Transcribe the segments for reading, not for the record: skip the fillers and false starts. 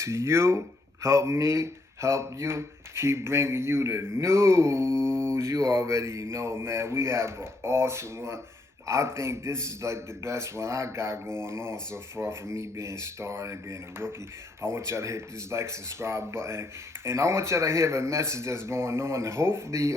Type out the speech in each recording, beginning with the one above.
to you, help me, help you, keep bringing you the news. You already know, man. We have an awesome one. I think this is like the best one I got going on so far for me being started and being a rookie. I want y'all to hit this like, subscribe button. And I want y'all to hear the message that's going on. And hopefully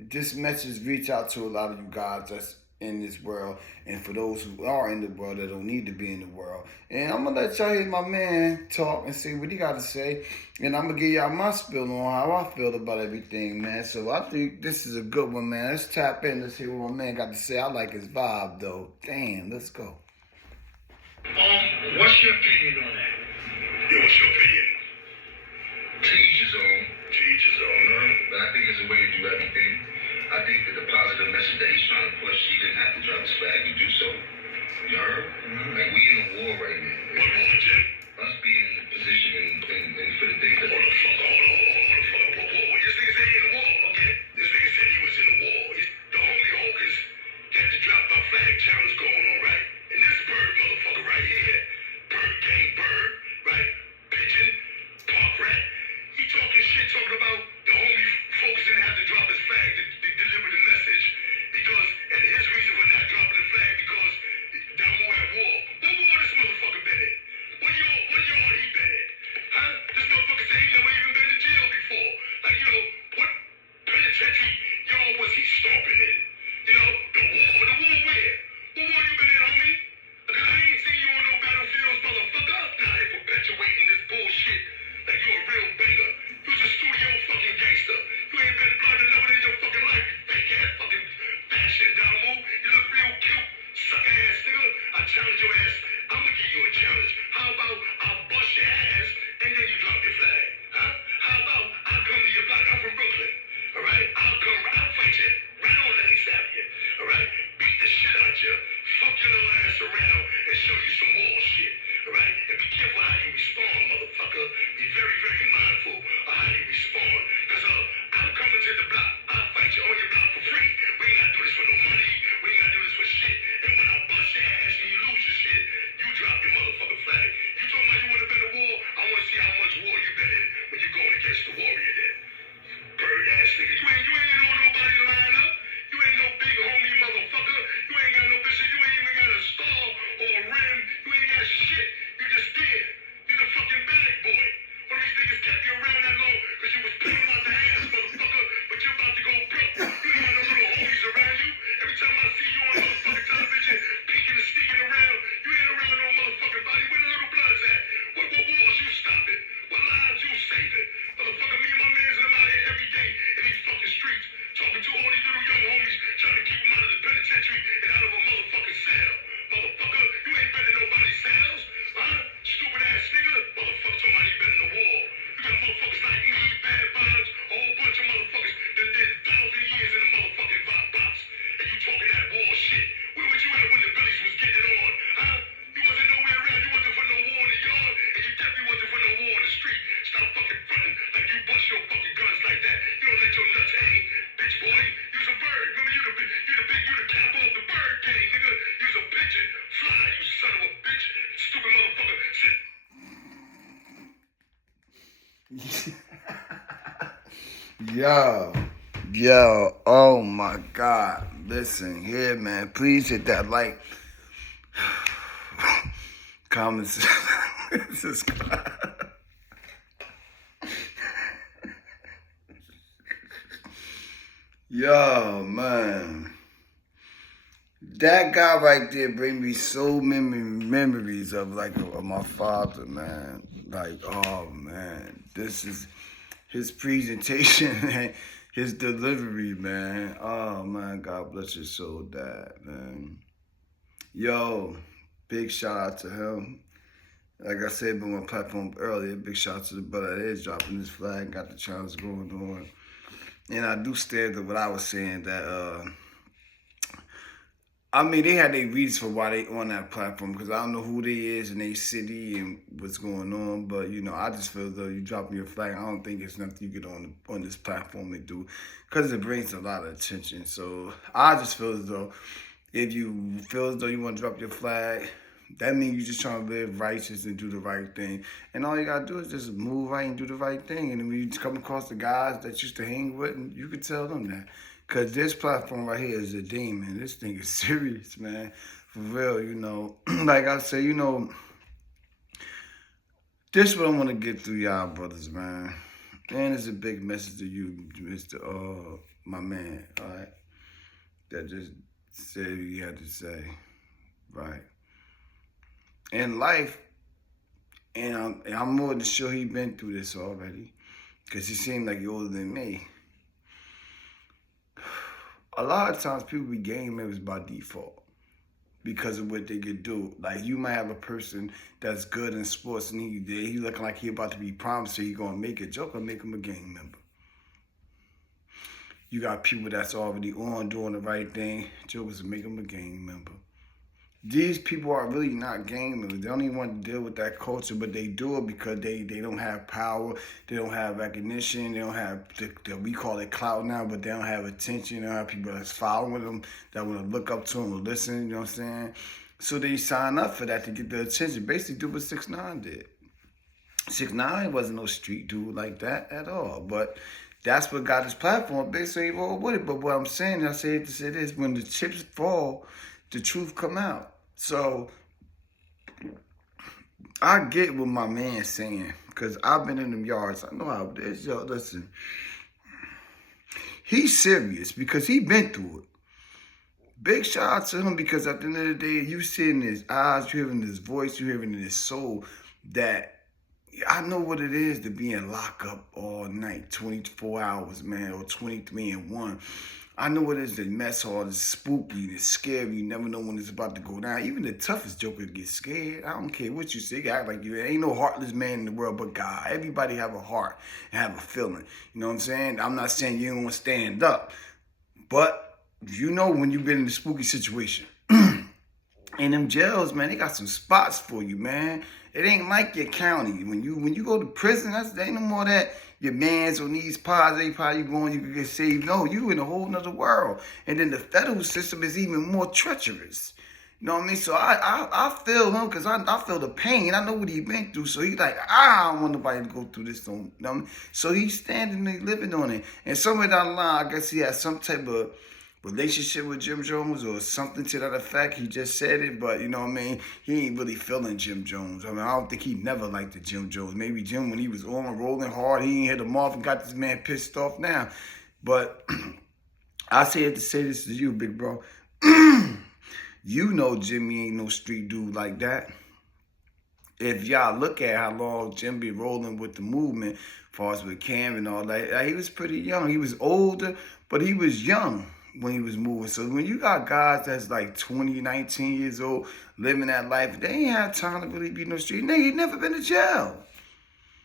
this message reach out to a lot of you guys that's in this world, and for those who are in the world that don't need to be in the world. And I'm gonna let y'all hear my man talk and see what he got to say, and I'm gonna give y'all my spill on how I feel about everything, man. So I think this is a good one, man. Let's tap in. Let's hear what my man got to say. I like his vibe, though. Damn, let's go. What's your opinion on that? Yo, what's your opinion? To each his own. To each his own, But I think it's a way to do everything. I think that the positive message that he's trying to push, he didn't have to drop his flag to do so. You heard? Mm-hmm. Like, we in a war right now. What war, Jim? Us being in a position and for the things that... Hold the fuck. What? This nigga said he in the war, okay? This nigga said he was in the war. The homie Hawkins got the drop my flag challenge going on, right? And this bird motherfucker right here, bird gang bird, right? Pigeon, park rat. He talking shit, talking about the homie folks didn't have to drop his flag to deliver the message because, and his reason for not dropping the flag because down more at war. What war this motherfucker been in? What yard he been in? Huh? This motherfucker said he never even been to jail before. Like, what penitentiary yard was he stomping in? The war where? What war you been in, homie? Because I ain't seen you on no battlefields, motherfucker. Now they perpetuating this bullshit like you a real banger. You was a studio fucking gangster. You ain't been blood enough in your fucking life, you fake ass fucking fashion down move. You look real cute, sucker ass nigga. I challenge your ass. I'm gonna give you a challenge. How about I bust your ass and then you drop your flag? Huh? How about I come to your block? I'm from Brooklyn. Alright? I'll fight you right on Lennox Avenue. Alright? Beat the shit out you, fuck your little ass around, and show you some more shit. Alright? And be careful how you respond, motherfucker. Be very, very mindful of how you respond. Cause I'm coming to the block. I'll fight you on your block for free. We ain't gotta do this for no money. We ain't gotta do this for shit. And when I bust your ass and you lose your shit, you drop your motherfucking flag. You talking about you wanna been in war? I wanna see how much war you been in when you going against the warrior then. Bird ass nigga. You ain't on nobody line up. You ain't no big homie motherfucker. You ain't got no bitch. You ain't even got a star or a rim. You ain't got shit. You just did. You're the fucking bag boy. One of these niggas kept you around that long because you was paying out the ass, motherfucker. But you're about to go broke. You ain't got no little homies around you. Every time I see you on motherfucking television, peeking and sneaking around, you ain't around no motherfucking body. Where the little bloods at? What wars you stopping? What lives you saving? Motherfucker, me and my mans and them out here every day in these fucking streets, talking to all these little young homies, trying to keep them out of the penitentiary and out of a motherfucking cell. Motherfucker, you ain't been in nobody's cells, huh? Stupid ass nigga. Motherfucker talking about you been in the war. You got motherfuckers like me, bad vibes, a whole bunch of motherfuckers that did 1,000 years in the motherfucking box. And you talking that war shit. Where was you at when the Billies was getting it on, huh? You wasn't nowhere around. You wasn't for no war in the yard, and you definitely wasn't for no war in the street. Stop fucking fronting like you bust your fucking guns like that. You don't let your nuts hang, bitch boy. You's a bird. Remember you the capo of the bird gang, nigga. You's a pigeon. Fly, you son of a bitch. Stupid motherfucker. Sit. Yo, oh my God. Listen here, man. Please hit that like, comment, subscribe. Yo, man. That guy right there bring me so many memories of of my father, man. Like, oh man, this is his presentation and his delivery, man. Oh man, God bless your soul, Dad, man. Yo, big shout out to him. Like I said on my platform earlier, big shout out to the brother that is dropping this flag, got the challenge going on. And I do stand to what I was saying that I mean, they had their reasons for why they on that platform because I don't know who they is in their city and what's going on. But, I just feel as though you dropping your flag, I don't think it's nothing you get on this platform to do because it brings a lot of attention. So I just feel as though if you feel as though you want to drop your flag, That means you just trying to live righteous and do the right thing. And all you gotta do is just move right and do the right thing. And when you come across the guys that you used to hang with, and you can tell them that. Cause this platform right here is a demon. This thing is serious, man. For real, like I say, this is what I want to get through y'all brothers, man. And it's a big message to you, Mr. My man, all right? That just said what he had to say, right? In life, and I'm more than sure he been through this already, because he seemed like he older than me. A lot of times people be gang members by default because of what they could do. Like, you might have a person that's good in sports and he looking like he about to be promised, so he gonna make a joke or make him a gang member. You got people that's already on doing the right thing, jokers make them a gang member. These people are really not gang members. They don't even want to deal with that culture, but they do it because they don't have power, they don't have recognition, they don't have, we call it clout now, but they don't have attention, they don't have people that's following them, that want to look up to them or listen, you know what I'm saying? So they sign up for that to get the attention. Basically do what 6ix9ine did. 6ix9ine wasn't no street dude like that at all, but that's what got his platform big, so he rolled with it. But what I'm saying, I say it to say this, when the chips fall, the truth come out. So I get what my man's saying, because I've been in them yards. I know how it is. Yo, listen. He's serious because he been through it. Big shout out to him, because at the end of the day, you see in his eyes, you hearing his voice, you hearing in his soul that I know what it is to be in lockup all night, 24 hours, man, or 23 and 1. I know what it is to mess hall. It's spooky, it's scary. You never know when it's about to go down. Even the toughest joker get scared. I don't care what you say. You act like you ain't no heartless man in the world but God. Everybody have a heart and have a feeling. You know what I'm saying? I'm not saying you don't want to stand up, but you know when you've been in a spooky situation. And them jails, man, they got some spots for you, man. It ain't like your county. When you go to prison, there ain't no more that your mans on these pods, they probably going, you can get saved. No, you in a whole nother world. And then the federal system is even more treacherous. You know what I mean? So I feel him, because I feel the pain. I know what he been through. So he's like, I don't want nobody to go through this. You know what I mean? So he's standing there living on it. And somewhere down the line, I guess he has some type of relationship with Jim Jones or something to that effect. He just said it, but you know what I mean? He ain't really feeling Jim Jones. I mean, I don't think he never liked the Jim Jones. Maybe Jim, when he was on rolling hard, he ain't hit him off and got this man pissed off now. But I say it to say this to you, big bro. You know Jimmy ain't no street dude like that. If y'all look at how long Jim be rolling with the movement, as far as with Cam and all that, he was pretty young. He was older, but he was young when he was moving. So when you got guys that's like 20, 19 years old, living that life, they ain't have time to really be no street. He never been to jail.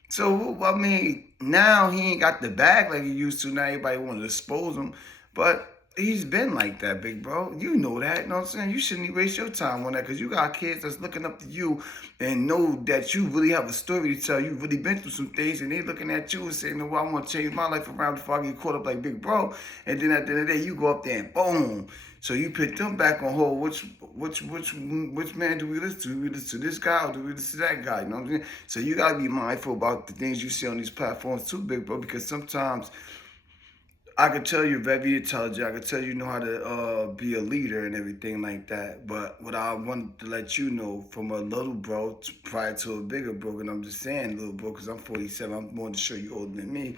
So, I mean, now he ain't got the bag like he used to. Now everybody want to expose him. But he's been like that, big bro. You know that, you know what I'm saying? You shouldn't even waste your time on that, because you got kids that's looking up to you and know that you really have a story to tell. You've really been through some things, and they looking at you and saying, no, well, I want to change my life around before I get caught up like big bro. And then at the end of the day, you go up there and boom. So you put them back on hold. Which man do we listen to? Do we listen to this guy or do we listen to that guy? You know what I'm saying? So you got to be mindful about the things you see on these platforms too, big bro, because sometimes I could tell you're very intelligent. I could tell you know how to be a leader and everything like that. But what I wanted to let you know, from a little bro prior to a bigger bro, and I'm just saying little bro because I'm 47, I'm more than sure you're older than me.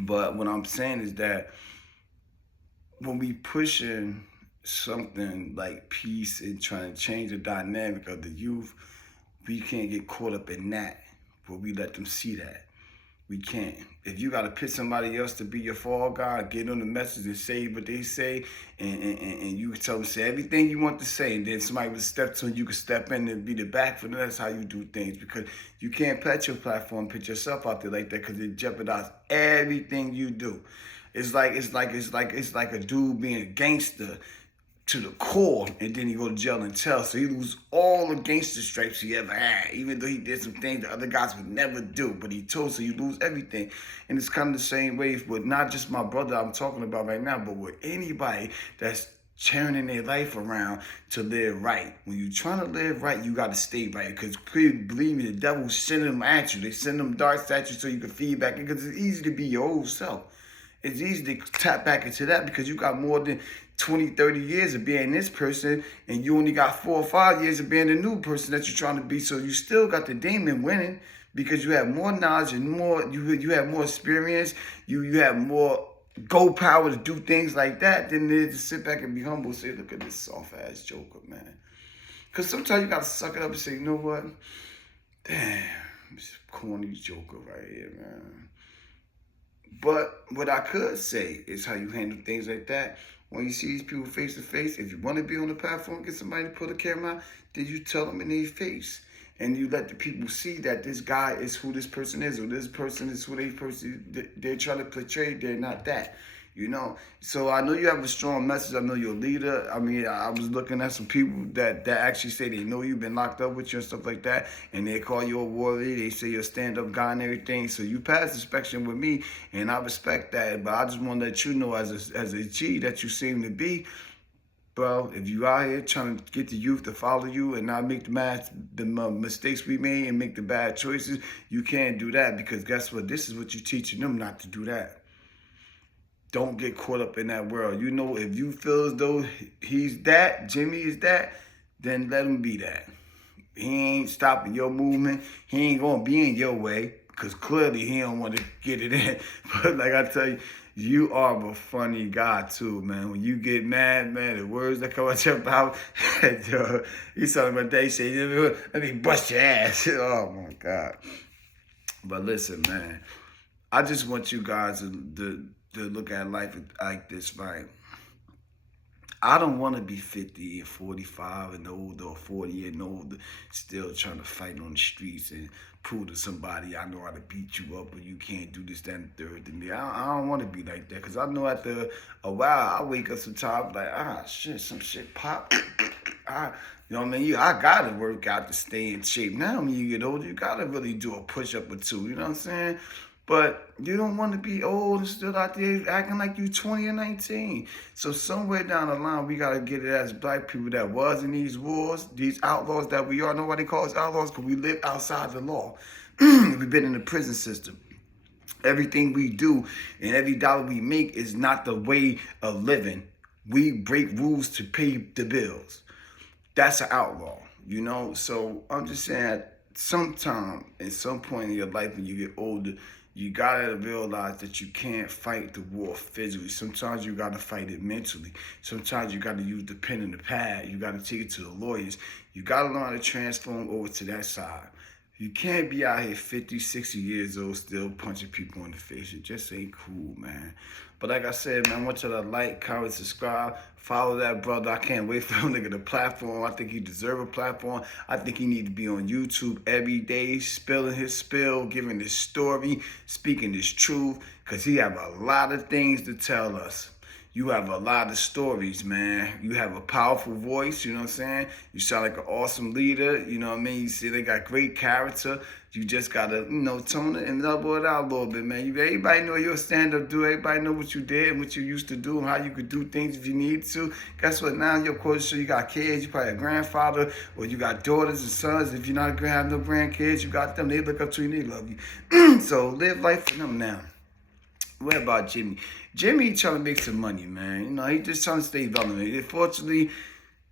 But what I'm saying is that when we pushing something like peace and trying to change the dynamic of the youth, we can't get caught up in that, but we let them see that. We can't. If you got to pick somebody else to be your fall guy, get on the message and say what they say, and you tell them, say everything you want to say, and then somebody would step to you can step in and be the back for them. That's how you do things, because you can't put your platform, put yourself out there like that, because it jeopardizes everything you do. It's like a dude being a gangster to the core, and then he go to jail and tell. So he lose all the gangster stripes he ever had, even though he did some things that other guys would never do. But he told, so you lose everything. And it's kind of the same way with not just my brother I'm talking about right now, but with anybody that's turning their life around to live right. When you're trying to live right, you got to stay right. Because believe me, the devil's sending them at you. They send them darts at you so you can feed back. Because it's easy to be your old self. It's easy to tap back into that because you got more than 20, 30 years of being this person, and you only got 4 or 5 years of being the new person that you're trying to be. So you still got the demon winning because you have more knowledge and you have more experience. You have more go power to do things like that than it is to sit back and be humble and say, look at this soft ass joker, man. Because sometimes you got to suck it up and say, you know what? Damn, this corny joker right here, man. But what I could say is how you handle things like that. When you see these people face to face, if you want to be on the platform, get somebody to put a camera out, then you tell them in their face. And you let the people see that this guy is who this person is, or this person is who they're trying to portray. They're not that, you know. So I know you have a strong message. I know you're a leader. I mean, I was looking at some people that actually say they know you've been locked up with you and stuff like that, and they call you a warrior. They say you're a stand-up guy and everything. So you passed inspection with me, and I respect that. But I just want to let you know as a G that you seem to be. Bro, if you out here trying to get the youth to follow you and not make the mistakes we made and make the bad choices, you can't do that because guess what? This is what you're teaching them not to do that. Don't get caught up in that world. You know, if you feel as though he's that, Jimmy is that, then let him be that. He ain't stopping your movement. He ain't going to be in your way because clearly he don't want to get it in. But like I tell you, you are a funny guy too, man. When you get mad, man, the words that come out your mouth, you talking about that, you say, let me bust your ass. Oh my God. But listen, man, I just want you guys to look at life like this, right? I don't want to be 50 and 45 and older or 40 and older still trying to fight on the streets and prove to somebody I know how to beat you up or you can't do this, that, and the third to me. I don't want to be like that because I know after a while I wake up sometimes like, shit, some shit pop. You know what I mean? I got to work out to stay in shape. Now when you get older, you got to really do a push-up or two, you know what I'm saying? But you don't want to be old and still out there acting like you 20 or 19. So somewhere down the line, we got to get it as black people that was in these wars, these outlaws that we are. Nobody calls outlaws because we live outside the law. We've been in the prison system. Everything we do and every dollar we make is not the way of living. We break rules to pay the bills. That's an outlaw, you know? So I'm just saying, sometime, at some point in your life when you get older, you gotta realize that you can't fight the war physically. Sometimes you gotta fight it mentally. Sometimes you gotta use the pen and the pad. You gotta take it to the lawyers. You gotta learn how to transform over to that side. You can't be out here 50, 60 years old still punching people in the face. It just ain't cool, man. But like I said, man, I want you to like, comment, subscribe, follow that brother. I can't wait for him to get a platform. I think he deserves a platform. I think he needs to be on YouTube every day, spilling his spill, giving his story, speaking his truth, because he have a lot of things to tell us. You have a lot of stories, man. You have a powerful voice, you know what I'm saying? You sound like an awesome leader, you know what I mean? You see they got great character. You just gotta, tone it and level it out a little bit, man. Everybody know you're a stand-up dude. Everybody know what you did and what you used to do and how you could do things if you need to. Guess what? Now you're quote, so you got kids, you probably a grandfather, or you got daughters and sons. If you're not gonna have no grandkids, you got them. They look up to you and they love you. So live life for them now. What about Jimmy? Jimmy trying to make some money, man. He just trying to stay relevant. Unfortunately,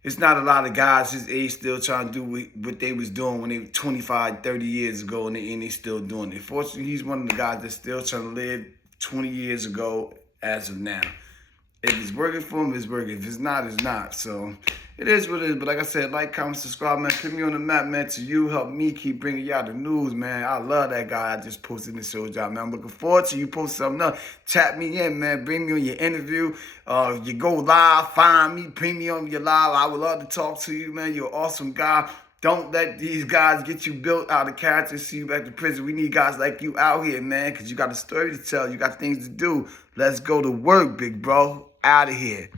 it's not a lot of guys his age still trying to do what they was doing when they were 25, 30 years ago, and they still doing it. Fortunately, he's one of the guys that's still trying to live 20 years ago as of now. If it's working for him, it's working. If it's not, it's not. So it is what it is. But like I said, like, comment, subscribe, man. Put me on the map, man. To you, help me keep bringing y'all the news, man. I love that guy I just posted in the show job, man. I'm looking forward to you post something up. Tap me in, man. Bring me on your interview. You go live, find me, bring me on your live. I would love to talk to you, man. You're an awesome guy. Don't let these guys get you built out of character, see you back to prison. We need guys like you out here, man, because you got a story to tell. You got things to do. Let's go to work, big bro. Out of here.